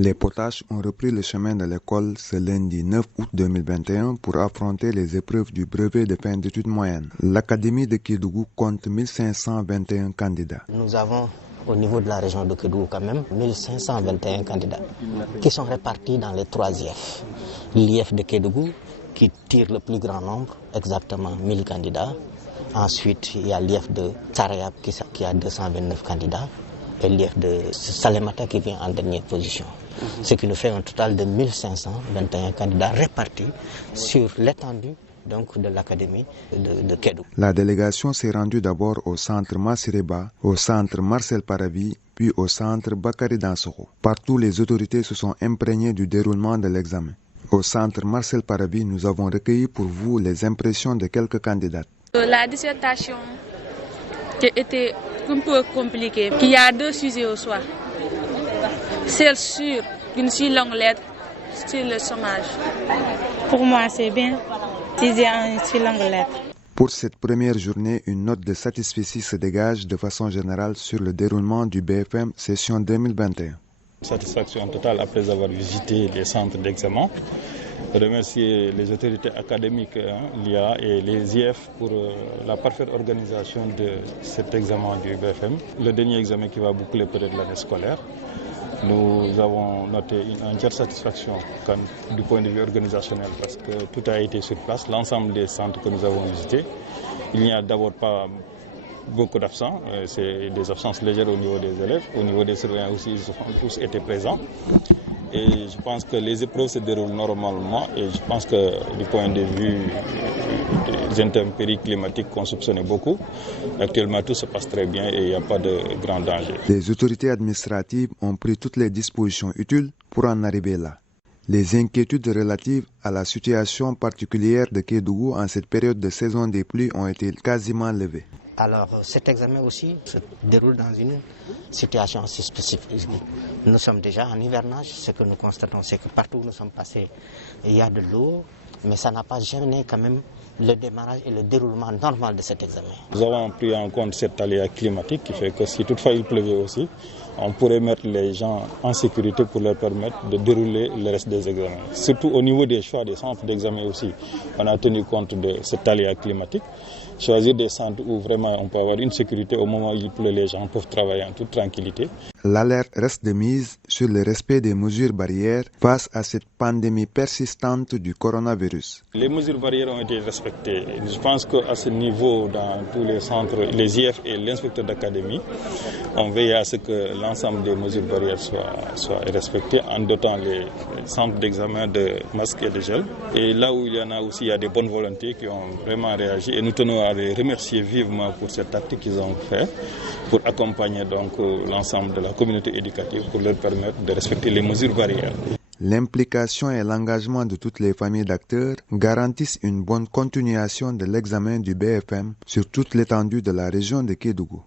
Les potaches ont repris le chemin de l'école ce lundi 9 août 2021 pour affronter les épreuves du brevet de fin d'études moyennes. L'Académie de Kédougou compte 1521 candidats. Nous avons au niveau de la région de Kédougou quand même 1521 candidats qui sont répartis dans les 3 IEF. L'IEF de Kédougou qui tire le plus grand nombre, exactement 1000 candidats. Ensuite, il y a l'IEF de Tsarayab qui a 229 candidats et l'IEF de Salémata qui vient en dernière position. Ce qui nous fait un total de 1521 candidats répartis sur l'étendue donc de l'Académie de Kédougou. La délégation s'est rendue d'abord au centre Massireba, au centre Marcel Paravi, puis au centre Bakary Dansokho. Partout, les autorités se sont imprégnées du déroulement de l'examen. Au centre Marcel Paravi, nous avons recueilli pour vous les impressions de quelques candidats. La dissertation était un peu compliquée. Il y a 2 sujets au soir. Celle sur une si longue lettre sur le chômage. Pour moi, c'est bien. Si j'ai une si longue lettre. Pour cette première journée, une note de satisfaction se dégage de façon générale sur le déroulement du BFM session 2021. Satisfaction totale après avoir visité les centres d'examen. Remercier les autorités académiques, l'IA et les IF pour la parfaite organisation de cet examen du BFM. Le dernier examen qui va boucler peut-être l'année scolaire. Nous avons noté une entière satisfaction du point de vue organisationnel parce que tout a été sur place, l'ensemble des centres que nous avons visités. Il n'y a d'abord pas beaucoup d'absents, c'est des absences légères au niveau des élèves, au niveau des surveillants aussi, ils ont tous été présents. Et je pense que les épreuves se déroulent normalement et je pense que du point de vue des intempéries climatiques qu'on soupçonnait beaucoup, actuellement tout se passe très bien et il n'y a pas de grand danger. Les autorités administratives ont pris toutes les dispositions utiles pour en arriver là. Les inquiétudes relatives à la situation particulière de Kédougou en cette période de saison des pluies ont été quasiment levées. Alors cet examen aussi se déroule dans une situation assez spécifique. Nous sommes déjà en hivernage, ce que nous constatons c'est que partout où nous sommes passés, il y a de l'eau, mais ça n'a pas gêné quand même le démarrage et le déroulement normal de cet examen. Nous avons pris en compte cet aléa climatique qui fait que si toutefois il pleuvait aussi, on pourrait mettre les gens en sécurité pour leur permettre de dérouler le reste des examens. Surtout au niveau des choix des centres d'examen aussi, on a tenu compte de cet aléa climatique. Choisir des centres où vraiment on peut avoir une sécurité au moment où il pleut, les gens peuvent travailler en toute tranquillité. L'alerte reste de mise sur le respect des mesures barrières face à cette pandémie persistante du coronavirus. Les mesures barrières ont été respectées. Je pense qu'à ce niveau, dans tous les centres, les IF et l'inspecteur d'académie, on veille à ce que l'ensemble des mesures barrières soient respectées en dotant les centres d'examen de masques et de gel. Et là où il y en a aussi, il y a des bonnes volontés qui ont vraiment réagi et nous tenons à les remercier vivement pour cet acte qu'ils ont fait pour accompagner donc l'ensemble de la communauté éducative pour leur permettre de respecter les mesures barrières. L'implication et l'engagement de toutes les familles d'acteurs garantissent une bonne continuation de l'examen du BFM sur toute l'étendue de la région de Kédougou.